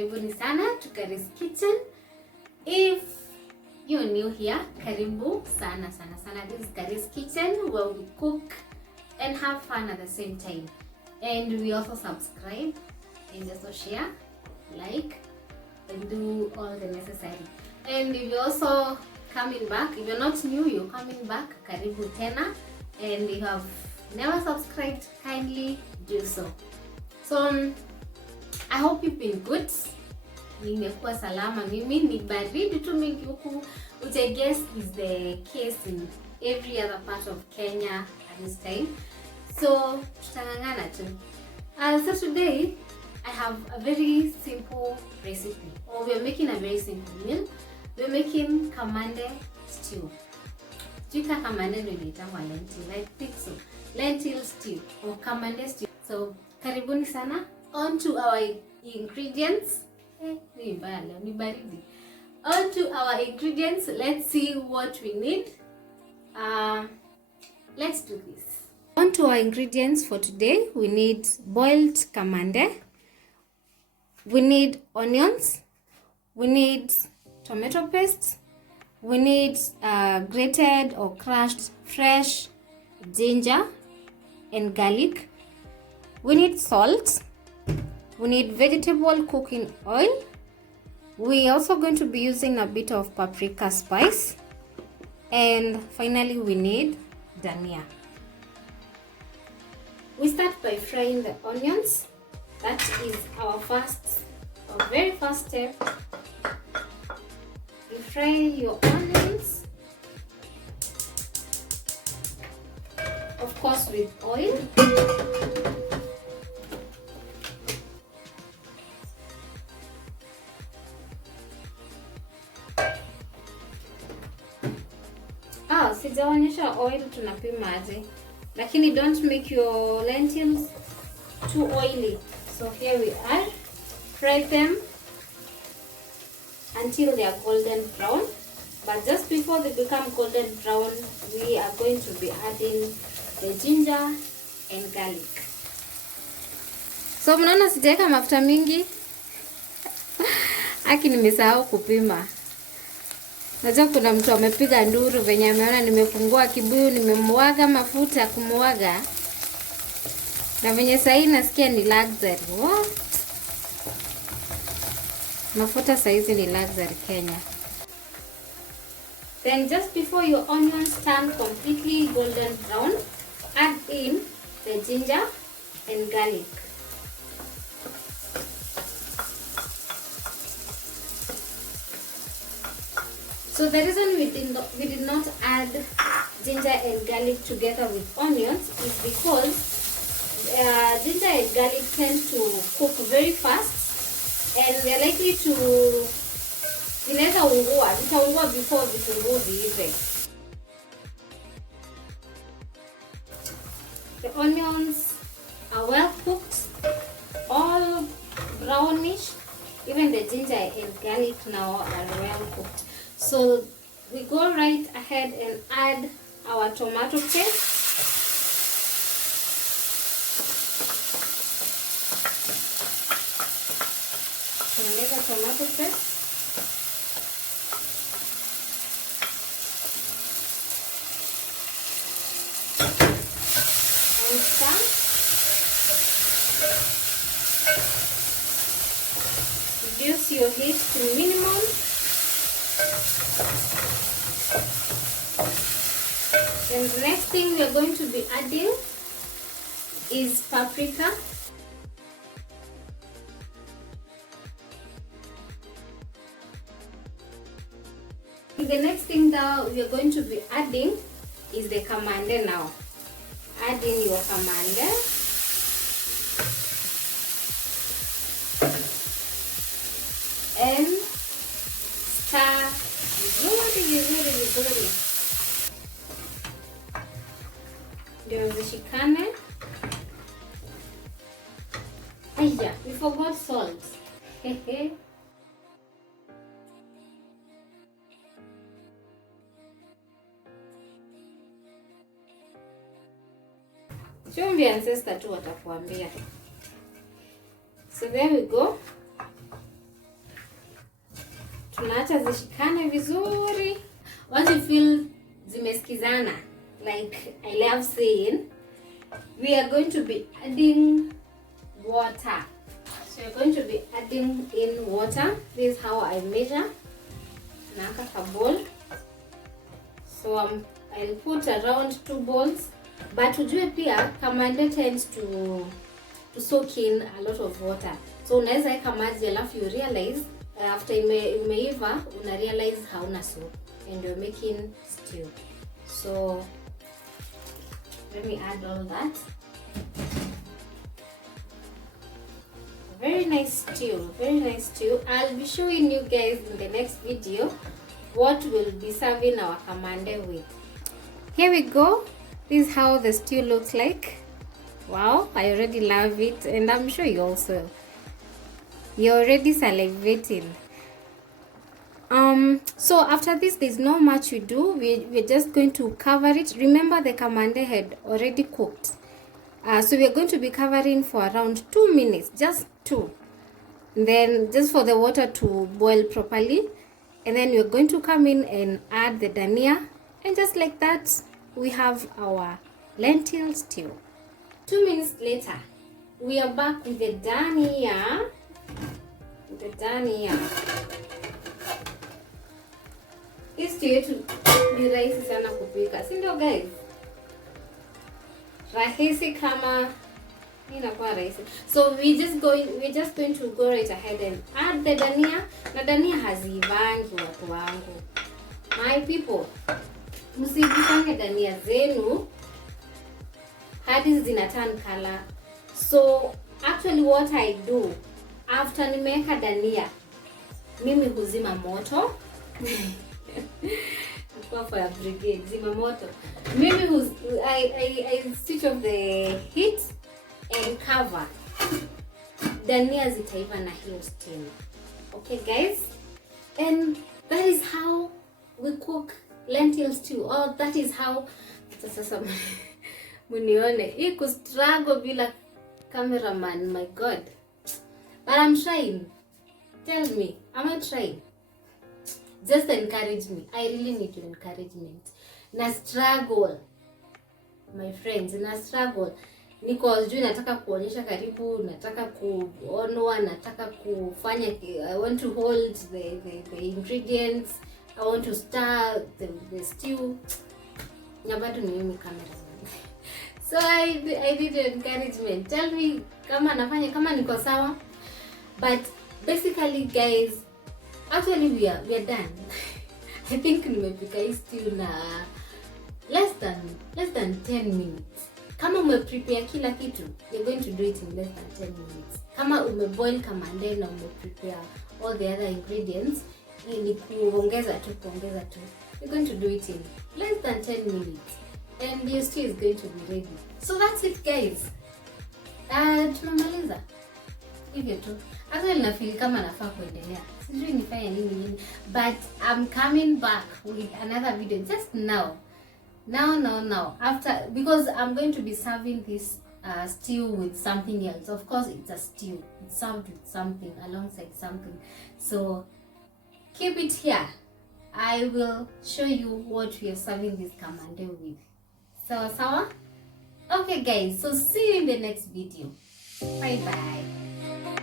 Karibuni sana to Karey's kitchen. If you're new here, karibu sana. This is Karey's kitchen where we cook and have fun at the same time. And we also subscribe and also share, like, and do all the necessary. And if you're also coming back, if you're not new, you're coming back, karibu tena. And if you have never subscribed, kindly do so. So I hope you've been good. Nimekuwa salama mimi, ni baridi tu mingi huku, which I guess is the case in every other part of Kenya at this time. So tutangangana tu. So today I have a very simple recipe, or we are making a very simple meal. We are making Kamande stew. Jika Kamande ndio inaitwa lentil, I think so. Lentil stew or Kamande stew. So karibuni sana. On to our ingredients. On to our ingredients. Let's see what we need. Let's do this. On to our ingredients for today. We need boiled kamande. We need onions. We need tomato paste. We need grated or crushed fresh ginger and garlic. We need salt. We need vegetable cooking oil. We're also going to be using a bit of paprika spice. And finally, we need dhania. We start by frying the onions. That is our very first step. You fry your onions, of course, with oil. Sijaonyesha oil tunapima aje, lakini don't make your lentils too oily. So here we are. Fry them until they are golden brown. But just before they become golden brown, we are going to be adding the ginger and garlic. So mnaona sijaweka mafuta mingi. Aki nimesahau kupima. Najua kuna mtu amepiga nduru venye ameona nimefungua kibuyu nimemwaga mafuta kumwaga. Na venye sasa nasikia ni luxury. What? Mafuta saizi ni luxury Kenya. Then just before your onions turn completely golden brown, add in the ginger and garlic. So the reason we did not add ginger and garlic together with onions is because ginger and garlic tend to cook very fast, and they're likely to vitaungua before vitunguu viive. The onions are well cooked, all brownish. Even the ginger and garlic now are well cooked. So we go right ahead and add our tomato paste. Tunaongeza tomato paste. And stir. Reduce your heat to minimum. And the next thing we are going to be adding is paprika. The next thing that we are going to be adding is the kamande now. Add in your kamande. And stir vizuri. Ndio zishikane. Aya, we forgot salt. Chumvi ancestor tu watakuambia. So there we go. tunaacha zishikane vizuri. Once you feel zimesikizana, like I love saying, we are going to be adding water. So you're going to be adding in water. This is how I measure. Naaka ka bowl. So I'll put around 2 bowls. But ujue pia Kamande tends to soak in a lot of water. So unaweza weka maji alafu you realize after imeiva una realize hauna soup and you're making stew. So let me add all that. Very nice stew, very nice stew. I'll be showing you guys in the next video what we'll be serving our Kamande with. Here we go. This is how the stew looks like. Wow, I already love it, and I'm sure you also. You're already salivating. So after this, there's not much we do. We're just going to cover it. Remember, the Kamande had already cooked. So we're going to be covering for around 2 minutes, just 2. And then just for the water to boil properly. And then we're going to come in and add the dania. And just like that, we have our lentil stew. 2 minutes later, we are back with the dania. Hii stew yetu ni rahisi sana kupika, si ndio guys? Rahisi kama inakuwa rahisi. So we're just going to go right ahead and add the dania. Na dania haziivangi watu wangu. My people, msivipange dania zenu hadi zina turn color. So actually what I do after nimeweka dania, mimi huzima moto. For a brigade, zima moto. Mimi I switch off the heat and cover. Dania zitaiva na hiyo steam. Okay guys? And that is how we cook lentil stew. Oh, that is how sasa munione. Hii kustruggle bila cameraman, my God. But I'm trying. Tell me, am I trying? Just encourage me. I really need your encouragement. Na struggle, my friends, na struggle. Niko juu nataka kuonyesha karibu, nataka kuonwa, nataka kufanya, I want to hold the ingredients, I want to stir the stew. Na bado ni mimi cameraman. So I need your encouragement. Tell me kama nafanya, kama niko sawa. But basically guys, actually we are done. I think nimepika hii stew na less than 10 minutes. Kama umeprepare kila kitu, you're going to do it in less than 10 minutes. Kama umeboil Kamande na umeprepare all the other ingredients, ni kuongeza tu. You're going to do it in less than 10 minutes. And your stew is going to be ready. So that's it guys. Tunamaliza. Hivyo tu. Actually nafeel kama nafaa kuendelea. Sijui nifanye nini. But I'm coming back with another video just now. Now. After, because I'm going to be serving this stew with something else. Of course, it's a stew. It's served with something, alongside something. So keep it here. I will show you what we are serving this Kamande with. Sawa? Okay guys, so see you in the next video. Bye bye.